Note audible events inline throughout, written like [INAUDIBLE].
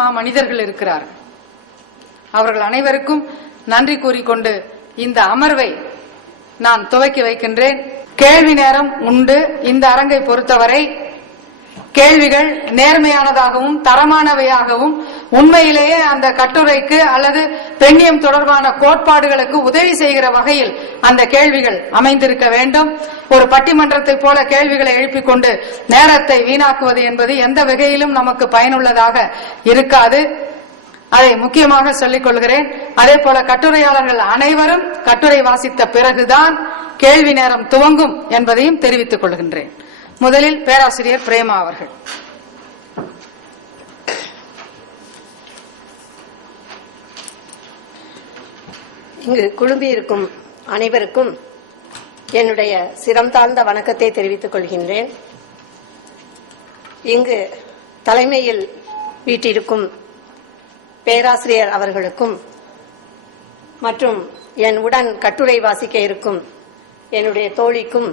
மா மனிதர்கள் இருக்கிறார். அவர்கள் அனைவருக்கும் நன்றி கூறிக்கொண்டு இந்த அமர்வை நான் துவக்கி வைக்கின்றேன். கேள்வி நேரம் உண்டு. இந்த அரங்கை பொறுத்தவரை கேள்விகள் நேர்மையானதாகவும் தரமானவையாகவும் உண்மையிலேயே அந்த கட்டுரைக்கு அல்லது பெண்ணியம் தொடர்பான கோட்பாடுகளுக்கு உதவி செய்கிற வகையில் அந்த கேள்விகள் அமைந்திருக்க வேண்டும். ஒரு பட்டிமன்றத்தை போல கேள்விகளை எழுப்பிக் கொண்டு நேரத்தை வீணாக்குவது என்பது எந்த வகையிலும் நமக்கு பயனுள்ளதாக இருக்காது. அதை முக்கியமாக சொல்லிக் கொள்கிறேன். அதே போல கட்டுரையாளர்கள் அனைவரும் கட்டுரை வாசித்த பிறகுதான் கேள்வி நேரம் துவங்கும் என்பதையும் தெரிவித்துக் கொள்கின்றேன். முதலில் பேராசிரியர் பிரேமா அவர்கள். இங்கு குழும்பியிருக்கும் அனைவருக்கும் என்னுடைய சிரம் தாழ்ந்த வணக்கத்தை தெரிவித்துக் கொள்கின்றேன். இங்கு தலைமையில் வீட்டிருக்கும் பேராசிரியர் அவர்களுக்கும் மற்றும் என் உடன் கட்டுரை வாசிக்க இருக்கும் என்னுடைய தோழிக்கும்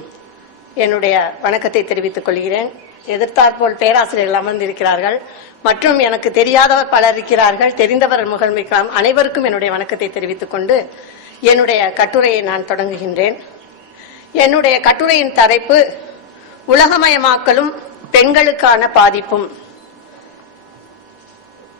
என்னுடைய வணக்கத்தை தெரிவித்துக் கொள்கிறேன். எதிர்த்தாற்போல் பேராசிரியர்கள் அமர்ந்திருக்கிறார்கள். மற்றும் எனக்கு தெரியாதவர் பலர் இருக்கிறார்கள். தெரிந்தவர் முகழ்மிக்கலாம் அனைவருக்கும் என்னுடைய வணக்கத்தை தெரிவித்துக் கொண்டு என்னுடைய கட்டுரையை நான் தொடங்குகின்றேன். என்னுடைய கட்டுரையின் தலைப்பு உலகமயமாக்கலும் பெண்களுக்கான பாதிப்பும்.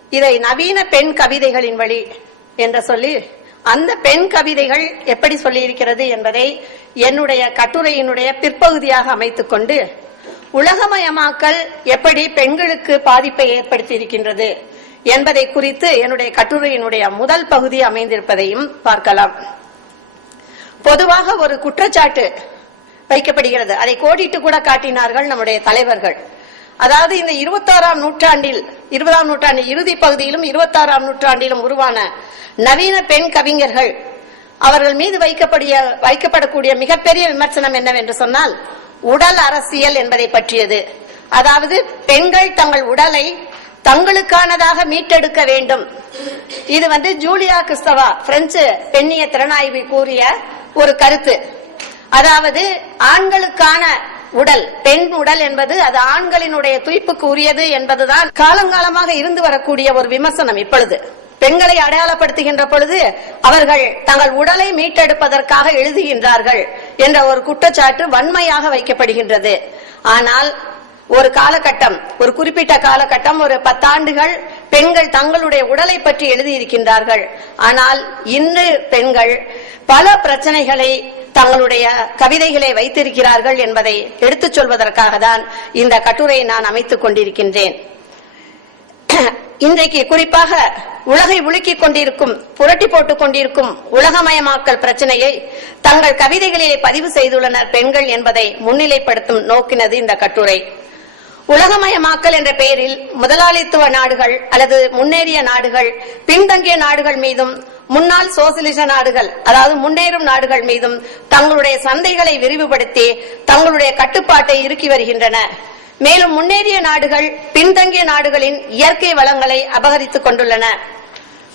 இதை நவீன பெண் கவிதைகளின் வழி என்று சொல்லி அந்த பெண் கவிதைகள் எப்படி சொல்லியிருக்கிறது என்பதை என்னுடைய கட்டுரையினுடைய பிற்பகுதியாக அமைத்துக் கொண்டு உலகமயமாக்கல் எப்படி பெண்களுக்கு பாதிப்பை ஏற்படுத்தி இருக்கின்றது என்பதை குறித்து என்னுடைய கட்டுரையினுடைய முதல் பகுதி அமைந்திருப்பதையும் பார்க்கலாம். பொதுவாக ஒரு குற்றச்சாட்டு வைக்கப்படுகிறது. அதை கோடிட்டு கூட காட்டினார்கள் நம்முடைய தலைவர்கள். அதாவது இந்த இருபத்தாறாம் நூற்றாண்டில் இருபதாம் நூற்றாண்டு இறுதி பகுதியிலும் இருபத்தாறாம் நூற்றாண்டிலும் உருவான நவீன பெண் கவிஞர்கள் அவர்கள் மீது வைக்கப்படிய வைக்கப்படக்கூடிய மிகப்பெரிய விமர்சனம் என்னவென்று சொன்னால் உடல் அரசியல் என்பதை பற்றியது. அதாவது பெண்கள் தங்கள் உடலை தங்களுக்கானதாக மீட்டெடுக்க வேண்டும். இது வந்து ஜூலியா கிறிஸ்தவா பிரெஞ்சு பெண்ணிய திறனாய்வு கூறிய ஒரு கருத்து. அதாவது ஆண்களுக்கான உடல் பெண் உடல் என்பது அது ஆண்களினுடைய துய்ப்புக்கு உரியது என்பதுதான் காலங்காலமாக இருந்து வரக்கூடிய ஒரு விமர்சனம் இப்பொழுது. பெண்களை அடையாளப்படுத்துகின்ற பொழுது அவர்கள் தங்கள் உடலை மீட்டெடுப்பதற்காக எழுதுகின்றார்கள் என்ற ஒரு குற்றச்சாட்டு வன்மையாக வைக்கப்படுகின்றது. ஆனால் ஒரு காலகட்டம் ஒரு குறிப்பிட்ட காலகட்டம் ஒரு பத்தாண்டுகள் பெண்கள் தங்களுடைய உடலை பற்றி எழுதியிருக்கின்றார்கள். ஆனால் இன்று பெண்கள் பல பிரச்சனைகளை தங்களுடைய கவிதைகளை வைத்திருக்கிறார்கள் என்பதை எடுத்துச் சொல்வதற்காக தான் இந்த கட்டுரையை நான் அமைத்துக் கொண்டிருக்கின்றேன். இன்றைக்கு குறிப்பாக உலகை உலுக்கிக் கொண்டிருக்கும் புரட்டி போட்டுக் கொண்டிருக்கும் உலகமயமாக்கல் பிரச்சனையை தங்கள் கவிதைகளிலே பதிவு செய்துள்ளனர் பெண்கள் என்பதை முன்னிலைப்படுத்தும் நோக்கினது இந்த கட்டுரை. உலகமயமாக்கல் என்ற பெயரில் முதலாளித்துவ நாடுகள் அல்லது முன்னேறிய நாடுகள் பின்தங்கிய நாடுகள் மீதும் முன்னாள் சோசியலிச நாடுகள் அதாவது முன்னேறும் நாடுகள் மீதும் தங்களுடைய சந்தைகளை விரிவுபடுத்தி தங்களுடைய கட்டுப்பாட்டை இறுக்கி வருகின்றன. மேலும் முன்னேறிய நாடுகள் பின்தங்கிய நாடுகளின் இயற்கை வளங்களை அபகரித்துக் கொண்டுள்ளன.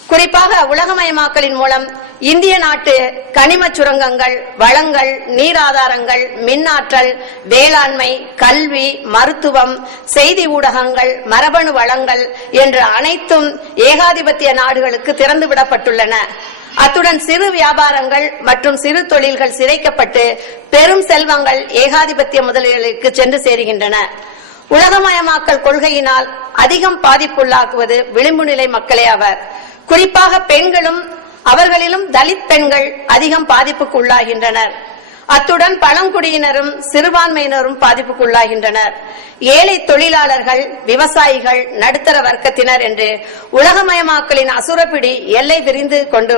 குறிப்பாக உலகமயமாக்கலின் மூலம் இந்திய நாட்டு கனிம சுரங்கங்கள் வளங்கள் நீர் ஆதாரங்கள் மின்னாற்றல் வேளாண்மை கல்வி மருத்துவம் செய்தி ஊடகங்கள் மரபணு வளங்கள் என்று அனைத்தும் ஏகாதிபத்திய நாடுகளுக்கு திறந்துவிடப்பட்டுள்ளன அத்துடன் சிறு வியாபாரங்கள் மற்றும் சிறு தொழில்கள் சிதைக்கப்பட்டு பெரும் செல்வங்கள் ஏகாதிபத்திய முதலீடுகளுக்கு சென்று சேருகின்றன. உலகமயமாக்கல் கொள்கையினால் அதிகம் பாதிப்புள்ளாக்குவது விளிம்பு நிலை மக்களே அவர். குறிப்பாக பெண்களும் அவர்களிலும் தலித் பெண்கள் அதிகம் பாதிப்புக்கு உள்ளாகின்றனர் அத்துடன் பழங்குடியினரும் சிறுபான்மையினரும் பாதிப்புக்குள்ளாகின்றனர். ஏழை தொழிலாளர்கள் விவசாயிகள் நடுத்தர வர்க்கத்தினர் என்று உலகமயமாக்கலின் அசுரப்பிடி எல்லை விரிந்து கொண்டு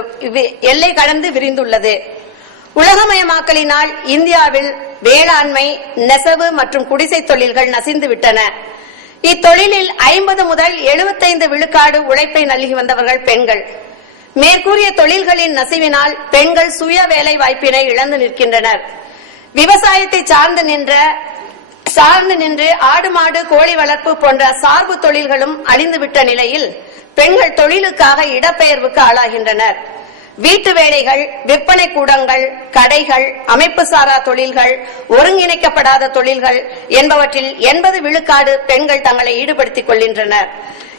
எல்லை கடந்து விரிந்துள்ளது. உலகமயமாக்கலினால் இந்தியாவில் வேளாண்மை நெசவு மற்றும் குடிசை தொழில்கள் நசிந்து விட்டன. இத்தொழிலில் ஐம்பது முதல் 75 விழுக்காடு உழைப்பை நல்கி வந்தவர்கள் பெண்கள். மேற்கூறிய தொழில்களின் நசிவினால் பெண்கள் சுய வேலை வாய்ப்பினை இழந்து நிற்கின்றனர். விவசாயத்தை சார்ந்து நின்ற சார்ந்து நின்று ஆடு மாடு கோழி வளர்ப்பு போன்ற சார்பு தொழில்களும் அழிந்துவிட்ட நிலையில் பெண்கள் தொழிலுக்காக இடப்பெயர்வுக்கு ஆளாகின்றனர். வீட்டு வேலைகள் விற்பனை கூடங்கள் கடைகள் அமைப்பு சாரா தொழில்கள் ஒருங்கிணைக்கப்படாத தொழில்கள் என்பவற்றில் எண்பது விழுக்காடு பெண்கள் தங்களை ஈடுபடுத்திக் கொள்கின்றனர்.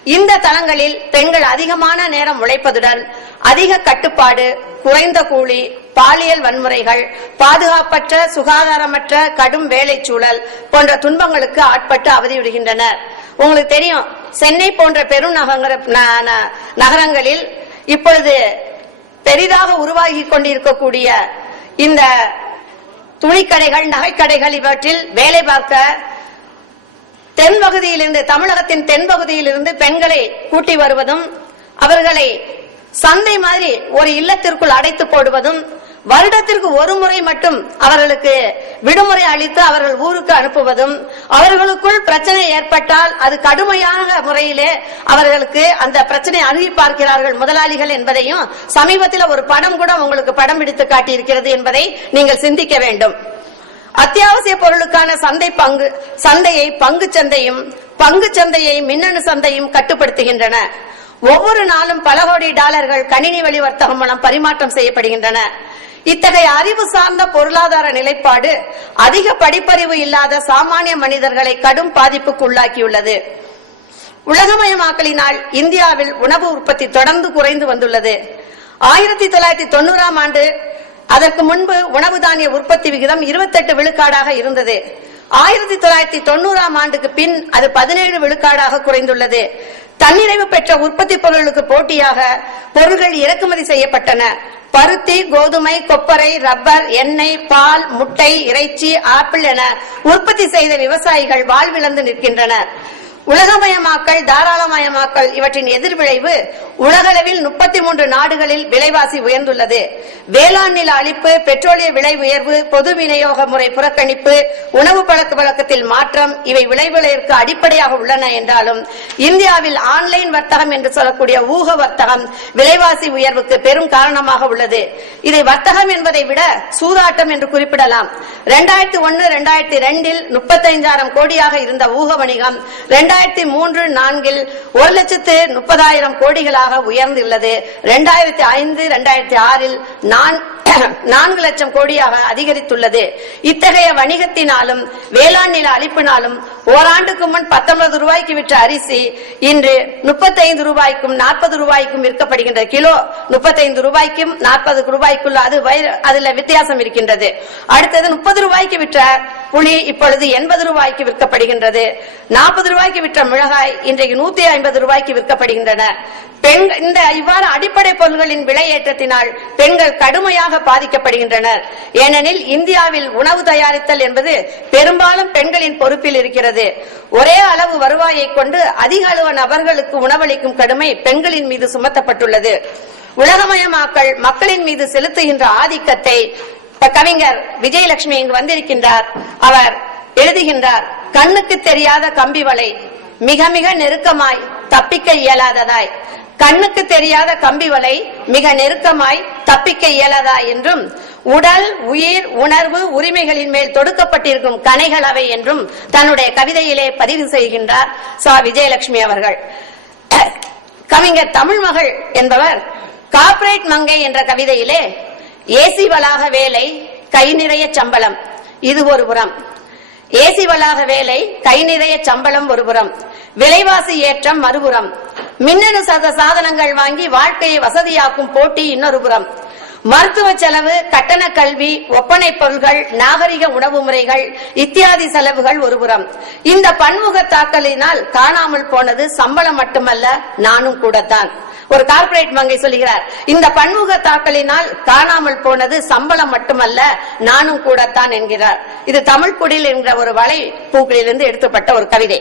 இந்த தளங்களில் பெண்கள் அதிகமான நேரம் உழைப்பதுடன் அதிக கட்டுப்பாடு குறைந்த கூலி பாலியல் வன்முறைகள் பாதுகாப்பற்ற சுகாதாரமற்ற கடும் வேலை சூழல் போன்ற துன்பங்களுக்கு ஆட்பட்டு அவதிவிடுகின்றனர் உங்களுக்கு தெரியும் சென்னை போன்ற பெரும் நகரங்களில் இப்பொழுது பெரிதாக உருவாகி கொண்டிருக்கக்கூடிய இந்த துணிக்கடைகள் நகைக்கடைகள் இவற்றில் வேலை பார்க்க தென் பகுதியிலிருந்து தமிழகத்தின் தென் பகுதியிலிருந்து பெண்களை கூட்டி வருவதும் அவர்களை சந்தை மாதிரி ஒரு இல்லத்திற்குள் அடைத்து போடுவதும் வருடத்திற்கு ஒரு முறை மட்டும் அவர்களுக்கு விடுமுறை அளித்து அவர்கள் ஊருக்கு அனுப்புவதும் அவர்களுக்குள் பிரச்சனை ஏற்பட்டால் அது கடுமையான முறையிலே அவர்களுக்கு அந்த பிரச்சனை அணுகி பார்க்கிறார்கள் முதலாளிகள் என்பதையும் சமீபத்தில் ஒரு படம் கூட உங்களுக்கு படம் எடுத்து காட்டியிருக்கிறது என்பதை நீங்கள் சிந்திக்க வேண்டும். அத்தியாவசிய பொருளுக்கான சந்தை பங்கு சந்தையை பங்கு சந்தையும் பங்கு சந்தையை மின்னணு சந்தையும் கட்டுப்படுத்துகின்றன. ஒவ்வொரு நாளும் பல கோடி டாலர்கள் கணினி வழி வர்த்தகம் மூலம் பரிமாற்றம் செய்யப்படுகின்றன. இத்தகைய அறிவு சார்ந்த பொருளாதார நிலைப்பாடு அதிக படிப்பறிவு இல்லாத சாமானிய மனிதர்களை கடும் பாதிப்புக்கு உள்ளாக்கியுள்ளது உலகமயமாக்கலினால் இந்தியாவில் உணவு உற்பத்தி தொடர்ந்து குறைந்து வந்துள்ளது. ஆயிரத்தி தொள்ளாயிரத்தி தொண்ணூறாம் ஆண்டு அதற்கு முன்பு உணவு தானிய உற்பத்தி விகிதம் 28 விழுக்காடாக இருந்தது. ஆயிரத்தி தொள்ளாயிரத்தி தொண்ணூறாம் ஆண்டுக்கு பின் அது பதினேழு விழுக்காடாக குறைந்துள்ளது. தன்னிறைவு பெற்ற உற்பத்தி பொருளுக்கு போட்டியாக பொருள்கள் இறக்குமதி செய்யப்பட்டன. பருத்தி கோதுமை கொப்பரை ரப்பர் எண்ணெய் பால் முட்டை இறைச்சி ஆப்பிள் என உற்பத்தி செய்த விவசாயிகள் வாழ்விழந்து நிற்கின்றனர். உலகமயமாக்கல் தாராளமயமாக்கல் இவற்றின் எதிர்விளைவு உலகளவில் முப்பத்தி மூன்று நாடுகளில் விலைவாசி உயர்ந்துள்ளது. வேளாண் நில அழிப்பு பெட்ரோலிய விலை உயர்வு பொது விநியோக முறை புறக்கணிப்பு உணவு பழக்க வழக்கத்தில் மாற்றம் இவை விளைவுகளுக்கு அடிப்படையாக உள்ளன என்றாலும் இந்தியாவில் ஆன்லைன் வர்த்தகம் என்று சொல்லக்கூடிய ஊக வர்த்தகம் விலைவாசி உயர்வுக்கு பெரும் காரணமாக உள்ளது. இதை வர்த்தகம் என்பதை விட சூதாட்டம் என்று குறிப்பிடலாம். இரண்டாயிரத்தி ஒன்னு இரண்டாயிரத்தி ரெண்டில் முப்பத்தைந்தாயிரம் கோடியாக இருந்த ஊக வணிகம் இரண்டாயிரத்தி மூன்று நான்கில் ஒரு லட்சத்து முப்பதாயிரம் கோடிகளாக உயர்ந்துள்ளது. இரண்டாயிரத்தி ஐந்து இரண்டாயிரத்தி ஆறில் நான் [COUGHS] நான்கு லட்சம் கோடியாக அதிகரித்துள்ளது. இத்தகைய வணிகத்தினாலும் வேளாண் நில அழிப்பினாலும் ஓராண்டுக்கு முன் பத்தொன்பது ரூபாய்க்கு விற்ற அரிசி இன்று முப்பத்தைந்து ரூபாய்க்கும் நாற்பது ரூபாய்க்கும் விற்கப்படுகின்ற கிலோ முப்பத்தைந்து ரூபாய்க்கும் நாற்பது ரூபாய்க்குள்ள அது அதுல வித்தியாசம் இருக்கின்றது. அடுத்தது முப்பது ரூபாய்க்கு விற்ற புளி இப்பொழுது எண்பது ரூபாய்க்கு விற்கப்படுகின்றது. நாற்பது ரூபாய்க்கு விற்ற மிளகாய் இன்றைக்கு நூத்தி ஐம்பது ரூபாய்க்கு விற்கப்படுகின்றன. பெண் இந்த இவ்வாறு அடிப்படை பொருள்களின் விலை ஏற்றத்தினால் பெண்கள் கடுமையாக பாதிக்கப்படுகின்றனர். ஏனெனில் இந்தியாவில் உணவு தயாரித்தல் என்பது பெரும்பாலும் பெண்களின் பொறுப்பில் இருக்கிறது. ஒரே அளவு வருவாயை கொண்டு அதிக அளவு நபர்களுக்கு உணவளிக்கும் கடுமை பெண்களின் மீது சுமத்தப்பட்டுள்ளது. உலகமயமாக்கல் மக்களின் மீது செலுத்துகின்ற ஆதிக்கத்தை கவிஞர் விஜயலட்சுமி இங்கு வந்திருக்கின்றார். அவர் எழுதுகின்றார் கண்ணுக்கு தெரியாத கம்பி வலை மிக மிக நெருக்கமாய் தப்பிக்க இயலாததாய். கண்ணுக்கு தெரியாத கம்பி வலை மிக நெருக்கமாய் தப்பிக்க இயலாதா என்றும் உடல் உயிர் உணர்வு உரிமைகளின் மேல் தொடுக்கப்பட்டிருக்கும் கணைகள் அவை என்றும் தன்னுடைய கவிதையிலே பதிவு செய்கின்றார் சா. விஜயலட்சுமி அவர்கள். கவிஞர் தமிழ் மகள் என்பவர் கார்பரேட் மங்கை என்ற கவிதையிலே ஏசி வளாக வேலை கை நிறைய சம்பளம் இது ஒரு புறம். ஏசி வளாக வேலை கை நிறைய சம்பளம் ஒருபுறம் விலைவாசி ஏற்றம் மறுபுறம். மின்னணு சத சாதனங்கள் வாங்கி வாழ்க்கையை வசதியாக்கும் போட்டி இன்னொரு புறம். மருத்துவ செலவு கட்டண கல்வி ஒப்பனை பொருள்கள் நாகரிக உணவு முறைகள் இத்தியாதி செலவுகள் ஒருபுறம் இந்த பன்முக தாக்கலினால் காணாமல் போனது சம்பளம் மட்டுமல்ல நானும் கூடத்தான். ஒரு கார்ப்பரேட் மங்கை சொல்லுகிறார் இந்த பன்முக தாக்கலினால் காணாமல் போனது சம்பளம் மட்டுமல்ல நானும் கூடத்தான் என்கிறார். இது தமிழ் குடில் என்ற ஒரு வலை பூக்களிலிருந்து எடுத்துப்பட்ட ஒரு கவிதை.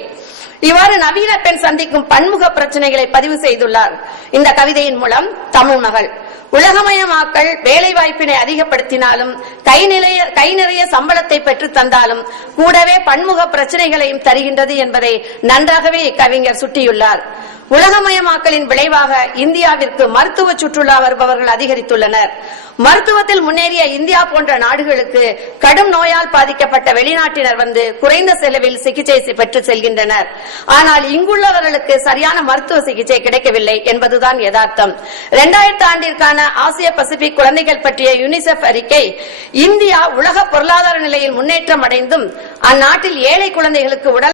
இவ்வாறு நவீன பெண் சந்திக்கும் பன்முக பிரச்சனைகளை பதிவு செய்துள்ளார். இந்த கவிதையின் மூலம் தமிழ் மகள். உலகமயமாக்கல் வேலை வாய்ப்பினை அதிகப்படுத்தினாலும் கை நிறைய கை நிறைய சம்பளத்தை பெற்று தந்தாலும் கூடவே பன்முக பிரச்சனைகளையும் தருகின்றது என்பதை நன்றாகவே இக்கவிஞர் சுட்டியுள்ளார். உலகமயமாக்கலின் விளைவாக இந்தியாவிற்கு மருத்துவ சுற்றுலா வருபவர்கள் அதிகரித்துள்ளனர். மருத்துவத்தில் முன்னேறிய இந்தியா போன்ற நாடுகளுக்கு கடும் நோயால் பாதிக்கப்பட்ட வெளிநாட்டினர் வந்து குறைந்த செலவில் சிகிச்சை பெற்று செல்கின்றனர். ஆனால் இங்குள்ளவர்களுக்கு சரியான மருத்துவ சிகிச்சை கிடைக்கவில்லை என்பதுதான் யதார்த்தம். இரண்டாயிரத்து ஆண்டிற்கான ஆசிய பசிபிக் குழந்தைகள் பற்றிய யூனிசெஃப் அறிக்கை இந்தியா உலக பொருளாதார நிலையில் முன்னேற்றம் அடைந்தும் அந்நாட்டில் ஏழை குழந்தைகளுக்கு உடல்